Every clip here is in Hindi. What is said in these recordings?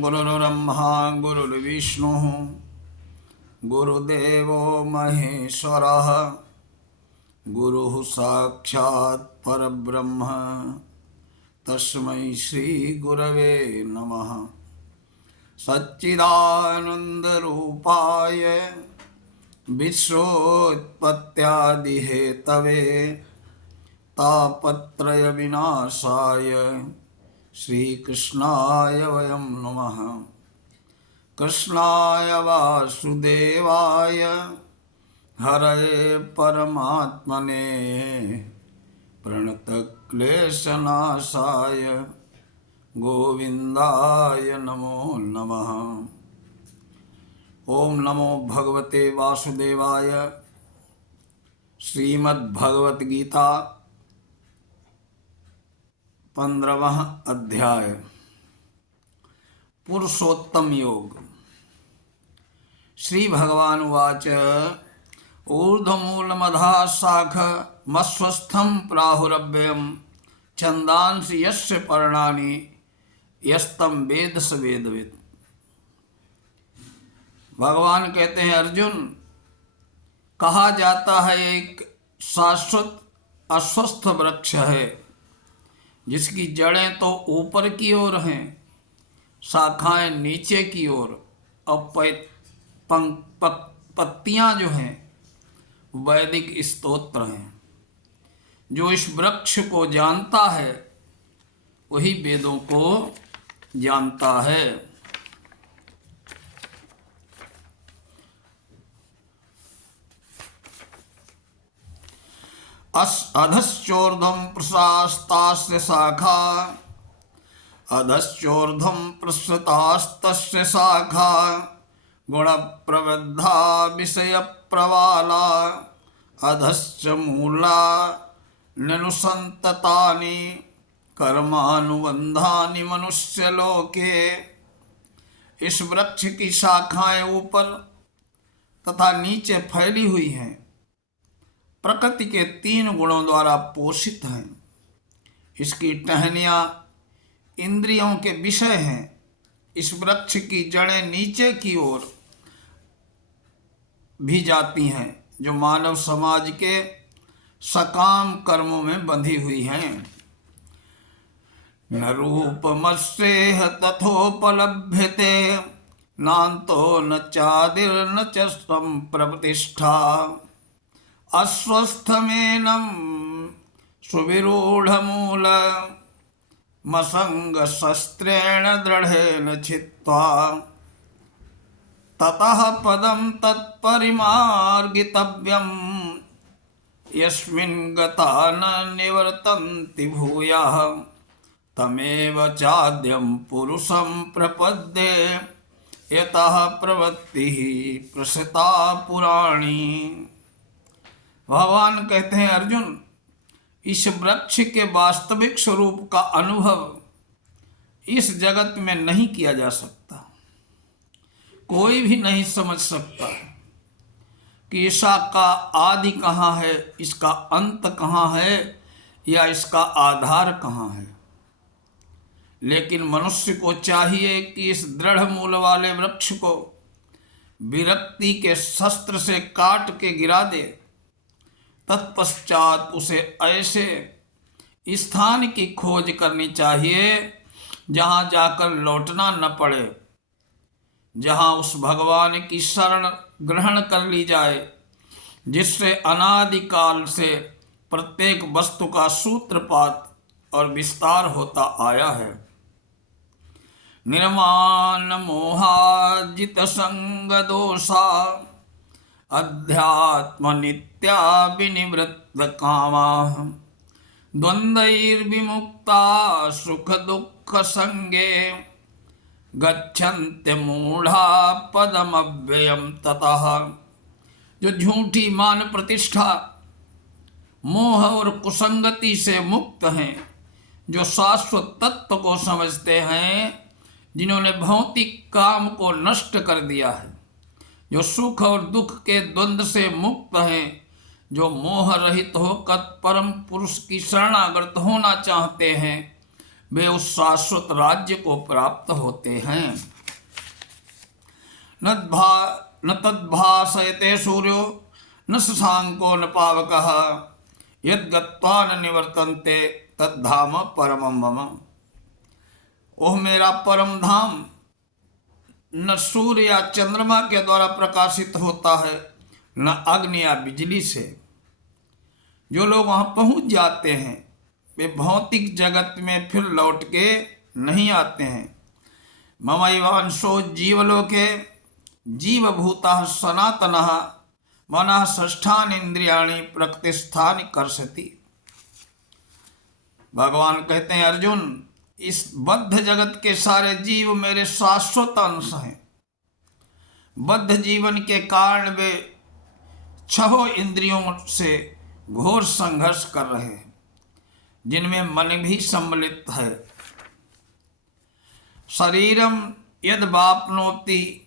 गुरुर्ब्रह्मा गुरुर्विष्णुः गुरुदेवो महेश्वरः गुरुः साक्षात् परब्रह्म तस्मै श्री गुरवे नमः। सच्चिदानन्दरूपाय विश्वोत्पत्त्यादिहेतवे तापत्रय विनाशाय श्रीकृष्णाय वयं नमः। कृष्णाय वासुदेवाय हरये परमात्मने प्रणतक्लेशनाशाय गोविंदाय नमो नमः। ओम नमो भगवते वासुदेवाय। श्रीमद्भगवत गीता 15वां अध्याय पुरुषोत्तम योग। श्री भगवान उवाच ऊर्ध्वमूलमधः शाखमस्वस्थं प्राहुरव्ययं छन्दांसि यस्य पर्णानि यस्तं वेद स वेदवित्। भगवान कहते हैं, अर्जुन, कहा जाता है एक शाश्वत अस्वस्थ वृक्ष है जिसकी जड़ें तो ऊपर की ओर हैं, शाखाएं नीचे की ओर और पत्तियां जो हैं वैदिक स्तोत्र हैं। जो इस वृक्ष को जानता है वही वेदों को जानता है। अधश्चोर्ध्वं प्रसास्तास्य शाखा अधश्चोर्ध्वं प्रसृतास्तस्य शाखा गुणप्रवृद्धा विषयप्रवाला अधश्च मूला ननुसन्ततानि कर्मानुबन्धानि मनुष्यलोके। इस वृक्ष की शाखाएं ऊपर तथा नीचे फैली हुई हैं, प्रकृति के 3 गुणों द्वारा पोषित हैं। इसकी टहनियाँ इंद्रियों के विषय हैं। इस वृक्ष की जड़ें नीचे की ओर भी जाती हैं, जो मानव समाज के सकाम कर्मों में बंधी हुई हैं। न रूपमस्येह तथोपलभ्यते नान्तो न चादिर्न च सम्प्रतिष्ठा अस्वस्थमेनं सुविरूढमूल मसंगशस्त्रेण दृढेन छित्त्वा ततः पदं तत्परिमार्गितव्यं यस्मिन् गता न निवर्तन्ति भूयः तमेव चाद्यं पुरुषं प्रपद्ये यतः प्रवृत्तिः प्रसृता पुराणी। भगवान कहते हैं, अर्जुन, इस वृक्ष के वास्तविक स्वरूप का अनुभव इस जगत में नहीं किया जा सकता। कोई भी नहीं समझ सकता कि इसका आदि कहाँ है, इसका अंत कहाँ है या इसका आधार कहाँ है। लेकिन मनुष्य को चाहिए कि इस दृढ़ मूल वाले वृक्ष को विरक्ति के शस्त्र से काट के गिरा दे। तत्पश्चात उसे ऐसे स्थान की खोज करनी चाहिए जहाँ जाकर लौटना न पड़े, जहाँ उस भगवान की शरण ग्रहण कर ली जाए जिससे अनादिकाल से प्रत्येक वस्तु का सूत्रपात और विस्तार होता आया है। निर्माण मोहाजित संग दोषा अध्यात्म नित्या विनिवृत्त कामा द्वंद्वैर्विमुक्ता सुख दुख संगे गच्छन्त्य मूढ़ा पदमव्ययम् ततः। जो झूठी मान प्रतिष्ठा, मोह और कुसंगति से मुक्त हैं, जो शाश्वत तत्व को समझते हैं, जिन्होंने भौतिक काम को नष्ट कर दिया है, जो सुख और दुख के द्वंद्व से मुक्त हैं, जो मोह रहित होकर परम पुरुष की शरणागत होना चाहते हैं, वे उस शाश्वत राज्य को प्राप्त होते हैं। न तद्भासयते सूर्यो न शशांको न पावकः यद्गत्वा न निवर्तन्ते तद्धाम परमं मम। ओह मेरा परम धाम न सूर्य या चंद्रमा के द्वारा प्रकाशित होता है, न अग्नि या बिजली से। जो लोग वहाँ पहुँच जाते हैं वे भौतिक जगत में फिर लौट के नहीं आते हैं। ममैवांशो जीवलोके जीवभूतः सनातनः मनः षष्ठानि इंद्रियाणि प्रकृतिस्थानि कर्षति। भगवान कहते हैं अर्जुन, इस बद्ध जगत के सारे जीव मेरे शाश्वत अंश हैं। बद्ध जीवन के कारण वे छहों इंद्रियों से घोर संघर्ष कर रहे हैं, जिनमें मन भी सम्मिलित है। शरीरम यद वाप्नोति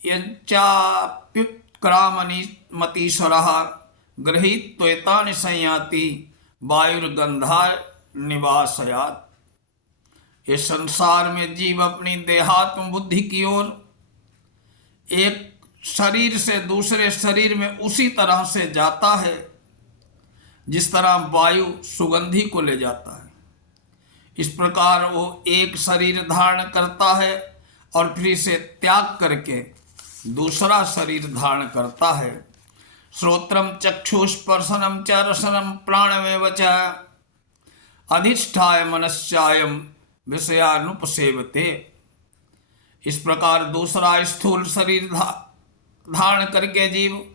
यच्चाप्युत्क्रामतीश्वरः गृहीत्वैतानि संयाति वायुर्गंधा निवासयात्। इस संसार में जीव अपनी देहात्म बुद्धि की ओर एक शरीर से दूसरे शरीर में उसी तरह से जाता है जिस तरह वायु सुगंधि को ले जाता है। इस प्रकार वो एक शरीर धारण करता है और फिर इसे त्याग करके दूसरा शरीर धारण करता है। श्रोत्रम चक्षुस्पर्शनम च रसनम प्राणमेव च अधिष्ठाय मनश्चायम विषयानुपसेवते। इस प्रकार दूसरा स्थूल शरीर धारण करके जीव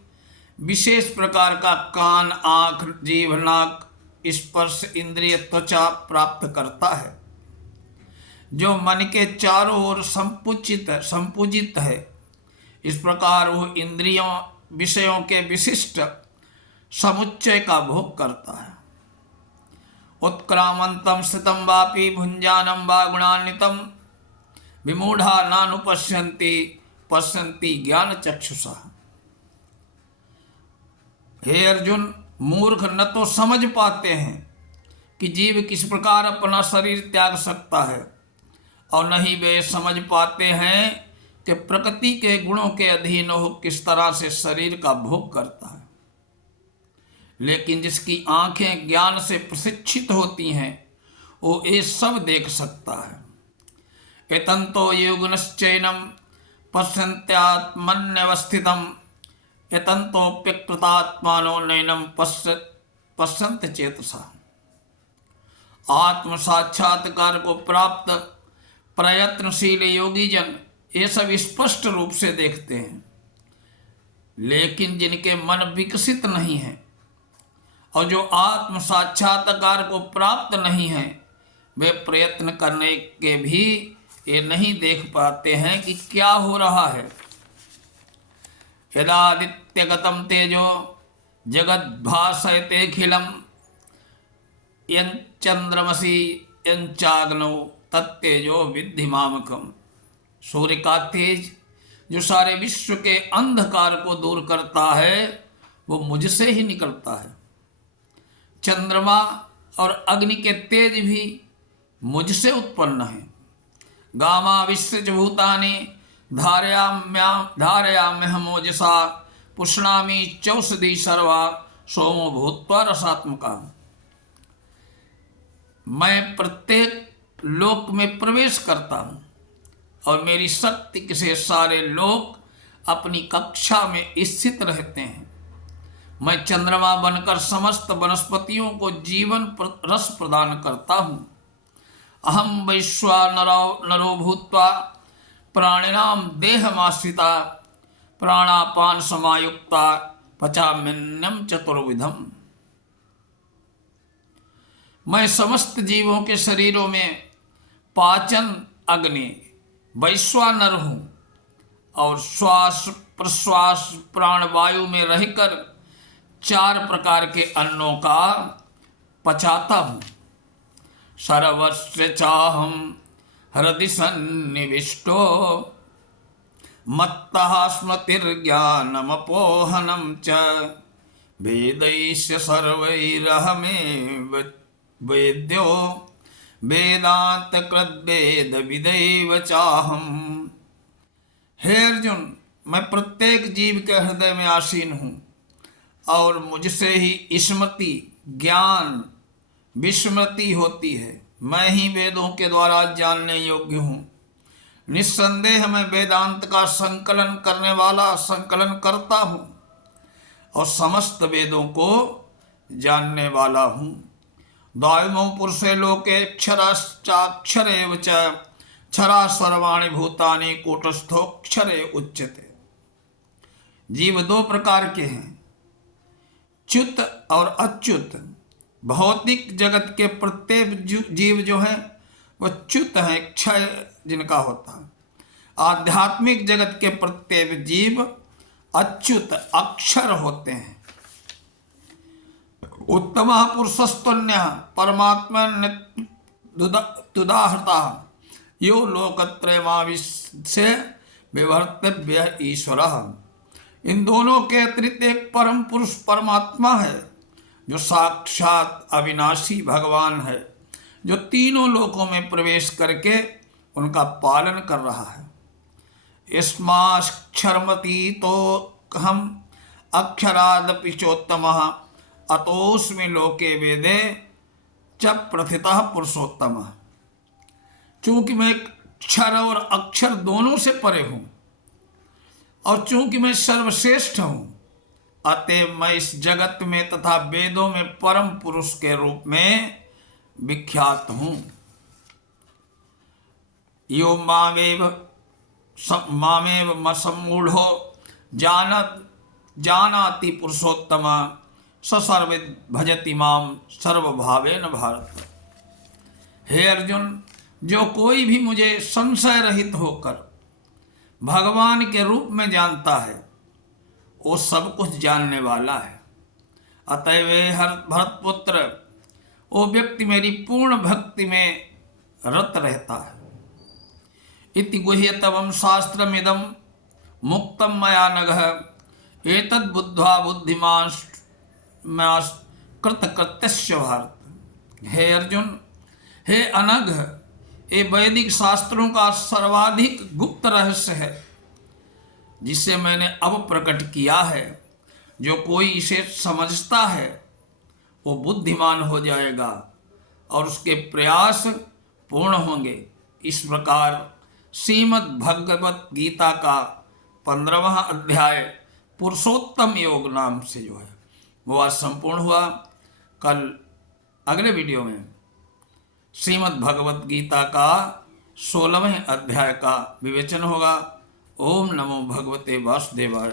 विशेष प्रकार का कान, आँख, जीभ, नाक, स्पर्श इंद्रिय, त्वचा प्राप्त करता है, जो मन के चारों ओर संपूजित है। इस प्रकार वो इंद्रियों विषयों के विशिष्ट समुच्चय का भोग करता है। उत्क्रामंतम स्थितम वापि भुंजानम वा गुणान्वितम विमूढ़ा नानुपश्यन्ति पश्यन्ति ज्ञान चक्षुषा। हे अर्जुन, मूर्ख न तो समझ पाते हैं कि जीव किस प्रकार अपना शरीर त्याग सकता है, और न ही वे समझ पाते हैं कि प्रकृति के गुणों के अधीन हो किस तरह से शरीर का भोग करता है। लेकिन जिसकी आंखें ज्ञान से प्रशिक्षित होती हैं वो ये सब देख सकता है। एतंतो योगिनश्चैनम पश्यन्त्यात्मन्यवस्थितम एतंतोप्यकृतात्मानो नैनम पश्यन्त चेतसा। आत्म साक्षात्कार को प्राप्त प्रयत्नशील योगी जन ये सब स्पष्ट रूप से देखते हैं, लेकिन जिनके मन विकसित नहीं है और जो आत्म साक्षात्कार को प्राप्त नहीं है, वे प्रयत्न करने के भी ये नहीं देख पाते हैं कि क्या हो रहा है। यदादित्यगतम तेजो जगद्भासयतेऽखिलम यंचंद्रमसि यंचाग्नौ तत्तेजो विद्धि मामकम। सूर्य का तेज जो सारे विश्व के अंधकार को दूर करता है वो मुझसे ही निकलता है। चंद्रमा और अग्नि के तेज भी मुझसे उत्पन्न है। गामा विश्व भूतानि धारयाम्यहमोजसा पुष्णामि चौषधि सर्वा सोमो भूत्वा रसात्मका। मैं प्रत्येक लोक में प्रवेश करता हूँ और मेरी शक्ति से सारे लोग अपनी कक्षा में स्थित रहते हैं। मैं चंद्रमा बनकर समस्त वनस्पतियों को जीवन रस प्रदान करता हूँ। अहम वैश्वानरो भूत्वा प्राणिनाम देहमाश्रिता प्राणापान समायुक्ता पचाम्यन्नम चतुर्विधम। मैं समस्त जीवों के शरीरों में पाचन अग्नि वैश्वानर हूँ और श्वास प्रश्वास प्राणवायु में रहकर 4 प्रकार के अन्नों का पचाता हूँ। सर्वस्य चाहम हृदि सन्निविष्टो मत्तः स्मृतिर्ज्ञानमपोहनं च वेदैश्च सर्वैरहमेव वेद्यो वेदांत कृत वेद विदैव चाहम। हे अर्जुन, मैं प्रत्येक जीव के हृदय में आसीन हूँ और मुझसे ही स्मृति, ज्ञान, विस्मृति होती है। मैं ही वेदों के द्वारा जानने योग्य हूँ। निस्संदेह मैं वेदांत का संकलन करने वाला, संकलन करता हूँ और समस्त वेदों को जानने वाला हूँ। द्वाविमो पुरुषे लोके क्षराश्चाक्षरेव च क्षरा सर्वाणि भूतानि कूटस्थोक्षरे उच्यते। जीव दो प्रकार के हैं, च्युत और अच्युत। भौतिक जगत के प्रत्येक जीव जो है वह च्युत है, क्षय जिनका होता है। आध्यात्मिक जगत के प्रत्येक जीव अच्युत, अक्षर होते हैं। उत्तम पुरुषस्तुन्य परमात्मा तुदाहृता यो लोकत्रयमाविश्य विवर्तव्य ईश्वर। इन दोनों के अतिरिक्त एक परम पुरुष परमात्मा है जो साक्षात अविनाशी भगवान है, जो तीनों लोकों में प्रवेश करके उनका पालन कर रहा है। यस्माक्षरमती तो हम अक्षरादपि चोत्तमः अतोस्मि लोके वेदे च प्रथितः पुरुषोत्तमः। चूंकि मैं क्षर और अक्षर दोनों से परे हूँ और चूंकि मैं सर्वश्रेष्ठ हूँ, अतएव मैं इस जगत में तथा वेदों में परम पुरुष के रूप में विख्यात हूँ। यो मामेव सम्मूढ़ो जानाति पुरुषोत्तम स सर्वविद् भजति माम सर्वभावेन भारत। हे अर्जुन, जो कोई भी मुझे संशय रहित होकर भगवान के रूप में जानता है, वो सब कुछ जानने वाला है। अतएव भरतपुत्र, वो व्यक्ति मेरी पूर्ण भक्ति में रत रहता है। इति गुह्यतमं शास्त्रमिदं मुक्तं मया नघ एतद् बुद्ध्वा बुद्धिमान् कृतकृत्यस्य भारत। हे अर्जुन, हे अनघ, ये वैदिक शास्त्रों का सर्वाधिक गुप्त रहस्य है जिसे मैंने अब प्रकट किया है। जो कोई इसे समझता है वो बुद्धिमान हो जाएगा और उसके प्रयास पूर्ण होंगे। इस प्रकार श्रीमद् भगवत गीता का 15वां अध्याय पुरुषोत्तम योग नाम से जो है वो आज संपूर्ण हुआ। कल अगले वीडियो में श्रीमद् भगवत गीता का 16वें अध्याय का विवेचन होगा। ओम नमो भगवते वासुदेवाय।